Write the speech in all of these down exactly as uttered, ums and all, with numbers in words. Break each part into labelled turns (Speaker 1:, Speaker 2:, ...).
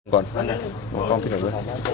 Speaker 1: ก่อนมองกล้องพี่หน่อยด้วย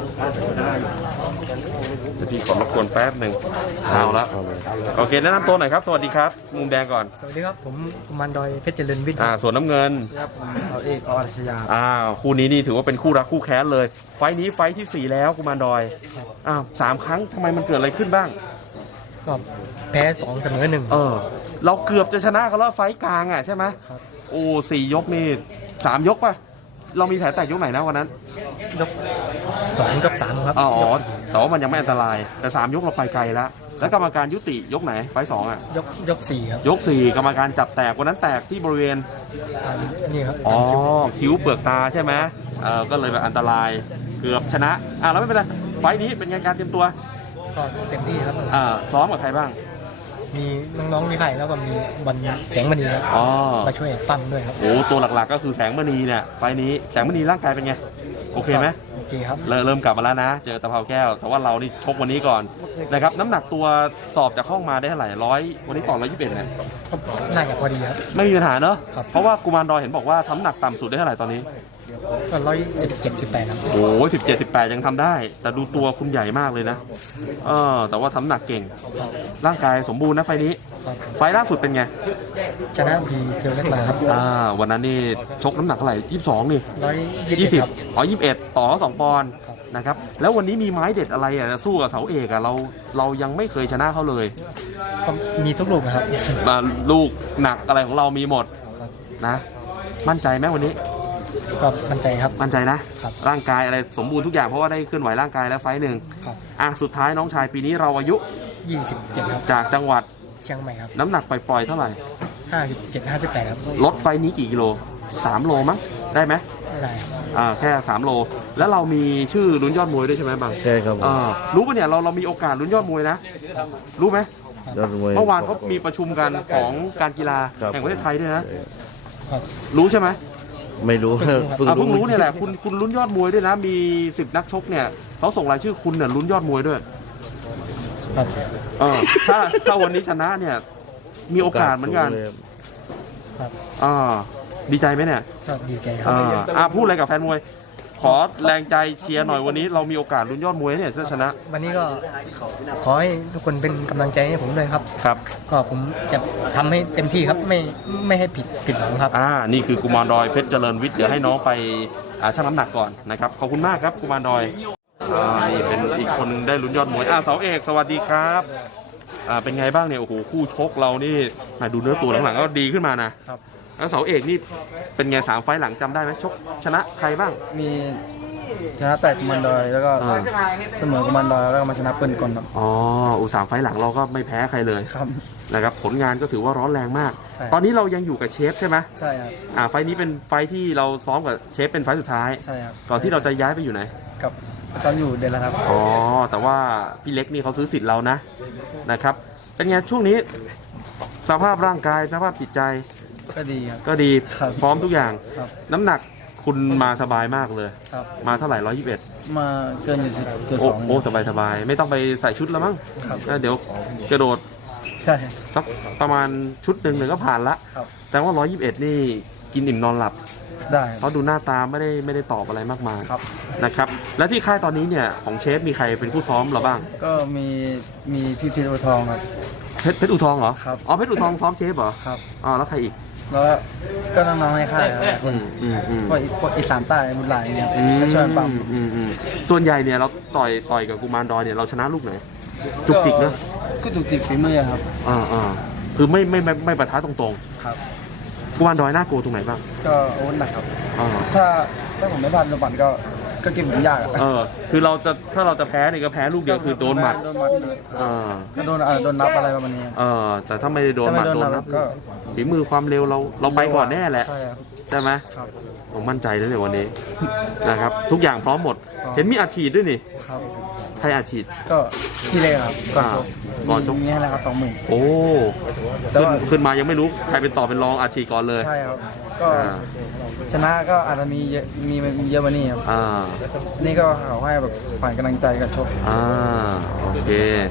Speaker 1: เดี๋ยวพี่ขอรบกวนแป๊บหนึ่งเอาละโอเคแนะนำตัวหน่อยครับสวัสดีครับมุมแดงก่อน
Speaker 2: สวัสดีครับผมกุมารดอยเพชรเจริญวิทย์
Speaker 1: อ่าส่วนน้ำเงิน
Speaker 2: ครับผมเสาเอกอรัชยา
Speaker 1: อ่าคู่นี้นี่ถือว่าเป็นคู่รักคู่แค้นเลยไฟนี้ไฟที่สี่แล้วกุมารดอยอ้าวสามครั้งทำไมมันเกิดอะไรขึ้นบ้าง
Speaker 2: ก็แพ้สองเสมอหนึ่ง
Speaker 1: เออเราเกือบจะชนะเขาแล้วไฟกลางอ่ะใช่ไหม
Speaker 2: ครับ
Speaker 1: โอ้สี่ยกนี่สามยกป่ะเรามีแผลแตกยกไหนนะวันนั้น
Speaker 2: ยกสองยกสามครับ
Speaker 1: อ๋อแต่ว่ามันยังไม่อันตรายแต่สามยกเราไปไกลแล้วแล้วกรรมการยุติยกไหนไฟสองอ่ะ
Speaker 2: ยกยกสี่ครับ
Speaker 1: ยกสี่กรรมการจับแตกวันนั้นแตกที่บริเวณ
Speaker 2: นี่ครับ
Speaker 1: อ๋อคิ้วเปลือกตาใช่ไหมเออก็เลยแบบอันตรายเกือบชนะอ่าแล้วไม่เป็นไรไฟนี้เป็นไงการเตรียมตัว
Speaker 2: ก็เต็มที่ครับ
Speaker 1: อ่าซ้อมกับใครบ้าง
Speaker 2: มีน้องๆที่ไข่แล้วก็มีบอลแสงมณีครับมาช่วยปั้มด้วยครับ
Speaker 1: โอ้ตัวหลักๆก็คือแสงมณีเนี่ยไฟนี้แสงมณีร่างกายเป็นไงโอเคไหม
Speaker 2: โอเคครับ
Speaker 1: เริ่มกลับมาแล้วนะเจอตะเภาแก้วแต่ว่าเรานี่ชกวันนี้ก่อนนะครับน้ำหนักตัวสอบจากห้องมาได้เท่าไหร่ร้อยวันนี้ต่อร้อยยี่สิบเอ็ดเนี่ย
Speaker 2: น่าจะพอดีครับ
Speaker 1: ไม่มีปัญหาเนอะเพราะว่ากุมารดอยเห็นบอกว่าทำหนักต่ำสุดได้เท่าไหร่ตอนนี้
Speaker 2: ก็ร้อยสิบเจ็ดสิบแปดครับ
Speaker 1: โอ้ยสิบเจ็ดสิบแปดยังทำได้แต่ดูตัวคุณใหญ่มากเลยนะเออแต่ว่าทำหนักเก่งร่างกายสมบูรณ์นะไฟนี้ไฟล่าสุดเป็นไง
Speaker 2: ชนะดีเซลเล็กมาครับ
Speaker 1: อ่าวันนั้นนี่ชกน้ำหนักเท่าไหร่ยี่สิบสองนี่
Speaker 2: ร้อย
Speaker 1: ยี่สิบอ๋อยี่สิบเอ็ดต่อสองปอนด์นะครับแล้ววันนี้มีไม้เด็ดอะไรอ่ะสู้กับเสาเอกอ่ะเราเรายังไม่เคยชนะเขาเลย
Speaker 2: มีทุกลูกนะครับ
Speaker 1: มาลูกหนักอะไรของเรามีหมดนะมั่นใจไหมวันนี้
Speaker 2: ก็มั่นใจครับ
Speaker 1: มั่นใจนะร่างกายอะไรสมบูรณ์ทุกอย่างเพราะว่าได้เคลื่อนไหวร่างกายแล้วไฟหนึ่งอ่ะสุดท้ายน้องชายปีนี้เราอายุ
Speaker 2: ยี่สิบเจ็ดครับ
Speaker 1: จากจังหวัด
Speaker 2: เชียงใหม่ครับ
Speaker 1: น้ำหนักปล่อยๆเท่าไหร่
Speaker 2: ห้าสิบเจ็ด ห้าสิบแปดครับ
Speaker 1: ลดไฟนี้กี่กิโลสามโลมั้งได้ไหม
Speaker 2: ได้ครับ
Speaker 1: อ่าแค่สามโลแล้วเรามีชื่อลุ้นยอดมวยด้วยใช่ไหมบาง
Speaker 3: ใช่ครับ
Speaker 1: อ่ารู้ปะเนี่ยเราเรามีโอกาสลุ้นยอดมวยนะรู้ไหม
Speaker 3: ยอดมวย
Speaker 1: เมื่อวานเขามีประชุมกันของการกีฬาแห่งประเทศไทยด้วยนะรู้ใช่ไหม
Speaker 3: ไม่รู้เ
Speaker 1: พิ่งรู้เนี่ยแหละคุณคุณลุ้นยอดมวยด้วยนะมีสิบนักชกเนี่ยเขาส่งรายชื่อคุณเนี่ยลุ้นยอดมวยด้วยเออถ้าถ้าวันนี้ชนะเนี่ยมีโอกาสเหมือนกันอ่าดีใจไหมเนี่ย
Speaker 2: ดีใจครับ
Speaker 1: อ่าพูดอะไรกับแฟนมวยขอแรงใจเชียร์หน่อยวันนี้เรามีโอกาสลุ้นยอดมวยเนี่ยจะชนะ
Speaker 2: วันนี้ก็ขอให้ทุกคนเป็นกำลังใจให้ผมด้วยครับ
Speaker 1: ครับ
Speaker 2: ก็ผมจะทำให้เต็มที่ครับไม่ไม่ให้ผิดผิดหวังครับ
Speaker 1: อ่านี่คือกุมารดอยเพชรเจริญวิทย์เดี๋ยวให้น้องไปชั่งน้ำหนักก่อนนะครับขอบคุณมากครับกุมารดอยอ่านี่เป็นอีกคนได้ลุ้นยอดมวยอ่าเสาเอกสวัสดีครับอ่าเป็นไงบ้างเนี่ยโอ้โหคู่ชกเรานี่มาดูเนื้อตัวหลังๆก็ดีขึ้นมานะครับแล้วเสาเอกนี่เป็นไงสามไฟหลังจำได้ไหมชกชนะใครบ้าง
Speaker 4: มีชนะแต่กุมารดอยแล้วก็เสมอกุมารดอยแล้วก็มาชนะเปิ้ลก่อนครับ
Speaker 1: อ๋ออุตสาห์ไฟหลังเราก็ไม่แพ้ใครเลย
Speaker 4: ครับ
Speaker 1: นะครับผลงานก็ถือว่าร้อนแรงมากตอนนี้เรายังอยู่กับเชฟใช่ไหม
Speaker 4: ใช่ครับ
Speaker 1: อ่าไฟนี้เป็นไฟที่เราซ้อมกับเชฟเป็นไฟสุดท้าย
Speaker 4: ใช่ครับ
Speaker 1: ก่อนที่เราจะย้ายไปอยู่ไหน
Speaker 4: กับตอนอยู่เดลครับ
Speaker 1: อ๋อแต่ว่าพี่เล็กนี่เขาซื้อสิทธิ์เรานะนะครับเป็นไงช่วงนี้สภาพร่างกายสภาพจิตใจ
Speaker 4: ก็ดีครับ
Speaker 1: ก็ดีพร้อมทุกอย่างน้ำหนักคุณมาสบายมากเลยมาเท่าไหร่ร้อยยี่สิบเอ็ด
Speaker 4: มาเกินอยู่เกินสอง
Speaker 1: โอ้สบายสบายไม่ต้องไปใส่ชุดแล้วมั้งเดี๋ยวกระโดด
Speaker 4: ใช่
Speaker 1: สักประมาณชุดหนึ่งเลยก็ผ่านละแต่ว่าร้อยยี่สิบเอ็ดนี่กินอิ่มนอนหลับ
Speaker 4: ได้
Speaker 1: เขาดูหน้าตาไม่ได้ไม่ได้ตอบอะไรมากมายนะครับและที่ค่ายตอนนี้เนี่ยของเชฟมีใครเป็นผู้ซ้อมเราบ้าง
Speaker 4: ก็มีมีพี่เพชรอุทองครับ
Speaker 1: เพชรเพชรอุทองเหรอ
Speaker 4: ครับ
Speaker 1: อ๋อเพชรอุทองซ้อมเชฟเหรอ
Speaker 4: ครับ
Speaker 1: อ๋อแล้วใครอีก
Speaker 4: แล้วก็น้องๆในค่ายครับคนพวกพวกอีสานใต้บุญหลายเนี่ยก็ช่วยปั๊ม
Speaker 1: ส่วนใหญ่เนี่ยเราต่อยต่อยกับกุมารดอยเนี่ยเราชนะลูกไหนจุกจิกเนอะ
Speaker 4: ก็จุกจิกฝีมือครับ
Speaker 1: อ่าอ่าคือไม่ไม่ไม่ไม่ปะทะตรง
Speaker 4: ๆครับ
Speaker 1: กุมารดอยน่ากลัวตรงไหนบ้าง
Speaker 4: ก็อาวุธหนักครับถ้าถ้าผมไม่พลาดโดนบัตรก็ก็เก็บผมยาก
Speaker 1: เออคือเราจะถ้าเราจะแพ้เนี่ยก็แพ้ลูกเดียวคือโดนหมัด
Speaker 4: โดนหมัด
Speaker 1: อ่า
Speaker 4: โดนโดนนับอะไรประมาณนี้
Speaker 1: เออแต่ถ้าไม่ได้โดนหมัดโดนนับก็ฝีมือความเร็วเราเราไปก่อนแน่แหละใช่ไหม
Speaker 4: ครับ
Speaker 1: ผมมั่นใจเลยในวันนี้นะครับทุกอย่างพร้อมหมดเห็นมีอัดฉีดด้วยนี่
Speaker 4: ครับ
Speaker 1: ใครอัดฉีด
Speaker 4: ก็ที่เลยครับก่อนก่อนจบนี้แหละครับสองหมื่น
Speaker 1: โอ้ขึ้นขึ้นมายังไม่รู้ใครเป็นต่อเป็นรองอัดฉีดก่อนเลย
Speaker 4: ใช่ครับก็ชนะก็อาจจะมีเยอะมีเยอะกว่านี้ครับนี่ก็ขอให้แบบฝ่ายกำลังใจกันชก
Speaker 1: อ่าโอเค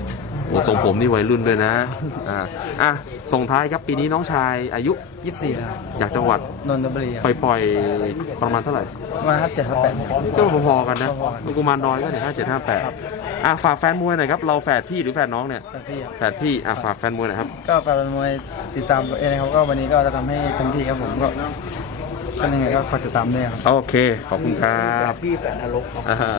Speaker 1: โอ้ทรงผมนี่วัยรุ่นด้วยนะอ่าอ่ะส่งท้ายครับปีนี้น้องชายอายุ
Speaker 4: ยี่สิบสี่ครับ
Speaker 1: จากจังหวัด
Speaker 4: นนทบุรีครับ
Speaker 1: ปล่อยๆประมาณเท่าไหร่
Speaker 4: ประมาณห้าเจ็ดห้าแปด
Speaker 1: ก็พอๆกันนะลูกกุมารน้อยก็เนี่ยห้าเจ็ดห้าแปดอ่ะฝากแฟนมวยหน่อยครับเราแฝดพี่หรือแฝดน้องเนี่ย
Speaker 4: แต่พี่ครับ
Speaker 1: แฝดพี่อ่ะฝากแฟนมวยหน่อยครับ
Speaker 4: ก็แฟนมวยติดตามตัวเองนะครับก็วันนี้ก็จะทำให้เต็มที่ครับผมก็ก็ยังไงก็ฝากติดตามด้วยครับ
Speaker 1: โอเค ขอบคุณครับพี่แฝดนรก